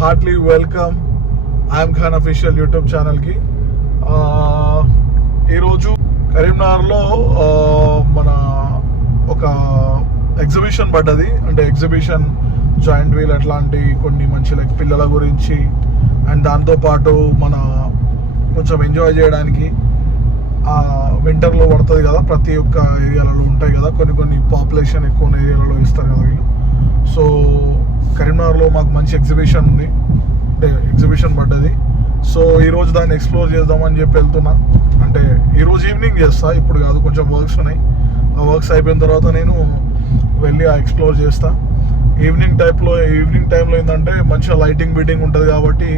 Hartley welcome I'm Khan official YouTube ఛానల్కి. ఈరోజు కరీంనగర్లో మన ఒక ఎగ్జిబిషన్ పడ్డది. అంటే ఎగ్జిబిషన్ జాయింట్ వీల్ అట్లాంటి కొన్ని మంచి లైక్ పిల్లల గురించి అండ్ దాంతోపాటు మన కొంచెం ఎంజాయ్ చేయడానికి వింటర్లో పడుతుంది కదా, ప్రతి ఒక్క ఏరియాలలో ఉంటాయి కదా, కొన్ని పాపులేషన్ ఎక్కువ ఉన్న ఏరియాలలో ఇస్తారు కదా వీళ్ళు. సో కరీంనగర్లో మాకు మంచి ఎగ్జిబిషన్ ఉంది, అంటే ఎగ్జిబిషన్ పడ్డది. సో ఈరోజు దాన్ని ఎక్స్ప్లోర్ చేద్దామని చెప్పి వెళ్తున్నా. అంటే ఈరోజు ఈవినింగ్ చేస్తా, ఇప్పుడు కాదు, కొంచెం వర్క్స్ ఉన్నాయి. ఆ వర్క్స్ అయిపోయిన తర్వాత నేను వెళ్ళి ఎక్స్ప్లోర్ చేస్తా. ఈవినింగ్ టైంలో ఏంటంటే మంచిగా లైటింగ్ బీటింగ్ ఉంటుంది కాబట్టి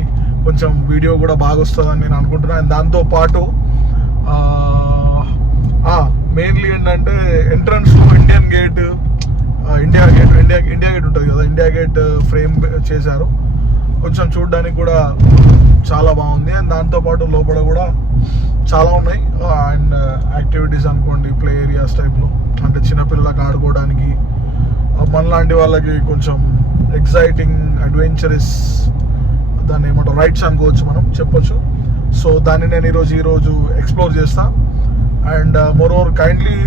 కొంచెం వీడియో కూడా బాగా వస్తుందని నేను అనుకుంటున్నాను. అండ్ దాంతోపాటు మెయిన్లీ ఏంటంటే ఎంట్రన్స్లో ఇండియా గేట్ ఉంటుంది కదా, ఇండియా గేట్ ఫ్రేమ్ చేశారు. కొంచెం చూడడానికి కూడా చాలా బాగుంది. అండ్ దాంతోపాటు లోపల కూడా చాలా ఉన్నాయి. అండ్ యాక్టివిటీస్ అనుకోండి, ప్లే ఏరియాస్ టైప్లో, అంటే చిన్నపిల్లలకు ఆడుకోవడానికి, మనలాంటి వాళ్ళకి కొంచెం ఎక్సైటింగ్ అడ్వెంచరస్, దాన్ని ఏమంటారు, రైడ్స్ అనుకోవచ్చు, మనం చెప్పొచ్చు. సో దాన్ని నేను ఈరోజు ఎక్స్ప్లోర్ చేస్తా. And more kindly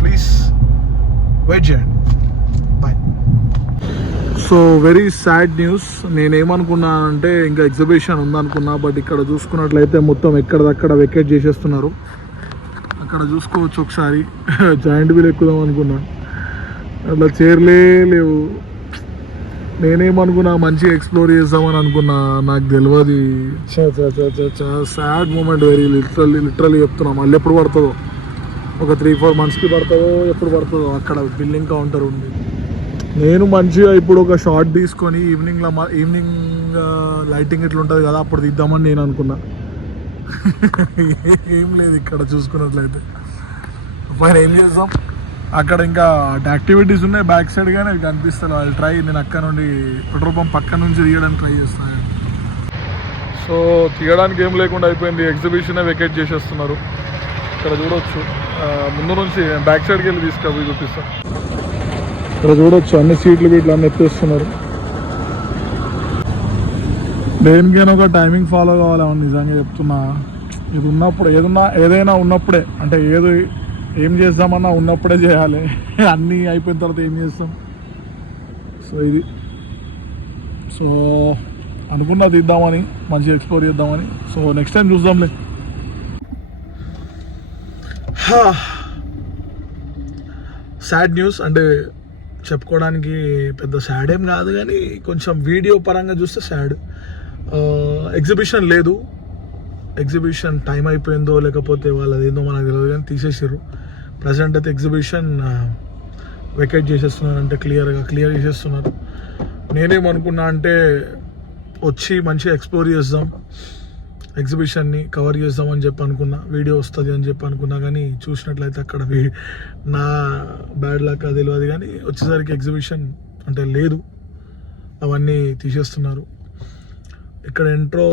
please wait చేయండి. Bye. So very sad news. నేనేమనుకున్నానంటే ఇంకా ఎగ్జిబిషన్ ఉందనుకున్నా, బట్ ఇక్కడ చూసుకున్నట్లయితే మొత్తం ఎక్కడదక్కడ వెకేట్ చేసేస్తున్నారు. అక్కడ చూసుకోవచ్చు ఒకసారి. జాయింట్ వీల్ ఎక్కుదాం అనుకున్నా, అట్లా చైర్లే లేవు. నేనేమనుకున్నా మంచిగా ఎక్స్ప్లోర్ చేద్దామని అనుకున్నా, నాకు తెలియదు. సాడ్ మూమెంట్, వెరీ లిటరల్లీ చెప్తున్నా. మళ్ళీ ఎప్పుడు పడుతుందో, ఒక 3-4 monthsకి పడుతుందో, ఎప్పుడు పడుతుందో. అక్కడ బిల్లింగ్ కౌంటర్ ఉంది. నేను మంచిగా ఇప్పుడు ఒక షార్ట్ తీసుకొని ఈవినింగ్ లైటింగ్ ఇట్లా ఉంటుంది కదా, అప్పుడు తీద్దామని నేను అనుకున్నా. ఏం లేదు ఇక్కడ చూసుకున్నట్లయితే. పైన ఏం చేద్దాం, అక్కడ ఇంకా యాక్టివిటీస్ ఉన్నాయి బ్యాక్ సైడ్, కానీ కనిపిస్తారు. వాళ్ళు నేను అక్కడ నుండి పెట్రోల్ పంప్ పక్క నుంచి తీయడానికి ట్రై చేస్తాను. సో తీయడానికి ఏం లేకుండా అయిపోయింది, ఎగ్జిబిషనే వెకేట్ చేసేస్తున్నారు. ఇక్కడ చూడవచ్చు, ముందు నుంచి బ్యాక్ సైడ్కి వెళ్ళి తీసుకెళ్ళి చూపిస్తాను. ఇక్కడ చూడవచ్చు అన్ని సీట్లు వీట్లు అన్ని ఎత్తేస్తున్నారు. దేనికైనా ఒక టైమింగ్ ఫాలో కావాలి. నిజంగా చెప్తున్నా, ఇది ఉన్నప్పుడు ఏదైనా ఉన్నప్పుడే, అంటే ఏం చేద్దామన్నా ఉన్నప్పుడే చేయాలి. అన్నీ అయిపోయిన తర్వాత ఏం చేస్తాం. సో ఇది అనుకున్నా తీద్దామని, మంచిగా ఎక్స్ప్లోర్ చేద్దామని. సో నెక్స్ట్ టైం చూద్దాంలే. సాడ్ న్యూస్, అంటే చెప్పుకోవడానికి పెద్ద సాడ్ ఏం కాదు, కానీ కొంచెం వీడియో పరంగా చూస్తే సాడ్. ఎగ్జిబిషన్ లేదు. ఎగ్జిబిషన్ టైం అయిపోయిందో లేకపోతే వాళ్ళది ఏందో మనకు తెలియదు, కానీ తీసేసారు. ప్రజెంట్ అయితే ఎగ్జిబిషన్ వెకేట్ చేసేస్తున్నారు, అంటే క్లియర్ చేసేస్తున్నారు. నేనేమనుకున్నా అంటే వచ్చి మంచిగా ఎక్స్ప్లోర్ చేద్దాం, ఎగ్జిబిషన్ని కవర్ చేద్దామని చెప్పి అనుకున్నా, వీడియో వస్తుంది అని చెప్పి అనుకున్నా. కానీ చూసినట్లయితే అక్కడ నా బ్యాడ్ లక్ అది తెలియదు, కానీ వచ్చేసరికి ఎగ్జిబిషన్ అంటే లేదు, అవన్నీ తీసేస్తున్నారు. ఇక్కడ ఎంట్రో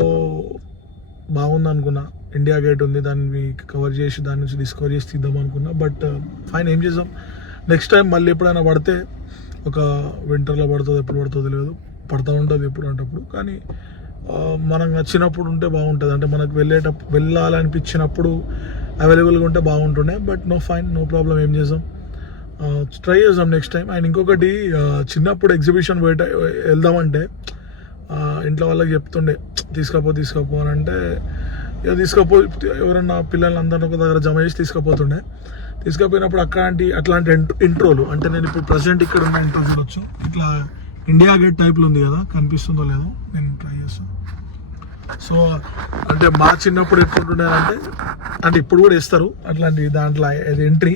బాగుంది అనుకున్నా, ఇండియా గేట్ ఉంది, దాన్ని కవర్ చేసి దాని నుంచి డిస్కవర్ చేసి తీద్దాం అనుకున్నా. బట్ ఫైన్, ఏం చేద్దాం. నెక్స్ట్ టైం మళ్ళీ ఎప్పుడైనా పడితే, ఒక వింటర్లో పడుతుంది, ఎప్పుడు పడుతుందో తెలియదు, పడుతూ ఉంటుంది ఎప్పుడు అంటే అప్పుడు. కానీ మనకు నచ్చినప్పుడు ఉంటే బాగుంటుంది, అంటే మనకు వెళ్ళాలనిపించినప్పుడు అవైలబుల్గా ఉంటే బాగుంటుండే. బట్ నో ప్రాబ్లం, ఏం చేద్దాం, ట్రై చేద్దాం నెక్స్ట్ టైం. అండ్ ఇంకొకటి, చిన్నప్పుడు ఎగ్జిబిషన్ వెళ్దామంటే ఇంట్లో వాళ్ళకి చెప్తుండే తీసుకపో అని. అంటే ఇక ఎవరన్నా పిల్లలందరినీ ఒక దగ్గర జమ చేసి తీసుకపోయినప్పుడు అట్లాంటి ఇంట్రోలు, అంటే నేను ఇప్పుడు ప్రజెంట్ ఇక్కడ ఉన్న ఇంట్రో చూడొచ్చు. ఇట్లా ఇండియా గేట్ టైప్లో ఉంది కదా, కనిపిస్తుందో లేదో, నేను ట్రై చేస్తాను. సో అంటే మా చిన్నప్పుడు అంటే ఇప్పుడు కూడా ఇస్తారు అట్లాంటి దాంట్లో ఎంట్రీ.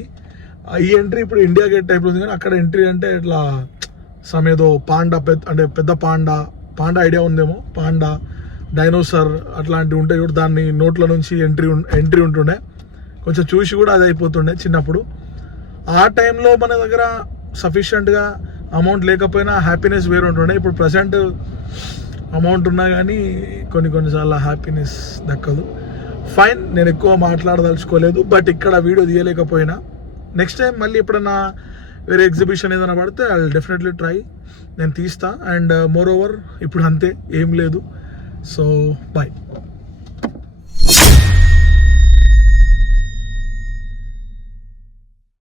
ఈ ఎంట్రీ ఇప్పుడు ఇండియా గేట్ టైప్లో ఉంది, కానీ అక్కడ ఎంట్రీ అంటే ఇట్లా ఏదో పాండా, అంటే పెద్ద పాండా ఐడియా ఉందేమో, పాండా, డైనోసార్ అట్లాంటివి ఉంటాయి కూడా, దాన్ని నోట్ల నుంచి ఎంట్రీ ఉంటుండే. కొంచెం చూసి కూడా అది అయిపోతుండే చిన్నప్పుడు. ఆ టైంలో మన దగ్గర సఫిషియెంట్గా అమౌంట్ లేకపోయినా హ్యాపీనెస్ వేరు ఉంటుండే. ఇప్పుడు ప్రజెంట్ అమౌంట్ ఉన్నా కానీ కొన్నిసార్లు హ్యాపీనెస్ దక్కదు. ఫైన్, నేను ఎక్కువ మాట్లాడదలుచుకోలేదు, బట్ ఇక్కడ వీడియో తీయలేకపోయినా నెక్స్ట్ టైం మళ్ళీ ఎప్పుడన్నా వేరే ఎగ్జిబిషన్ ఏదైనా పడితే ఐ డెఫినెట్లీ ట్రై, నేను తీస్తా. అండ్ మోర్ ఓవర్ ఇప్పుడు అంతే, ఏం లేదు. So bye.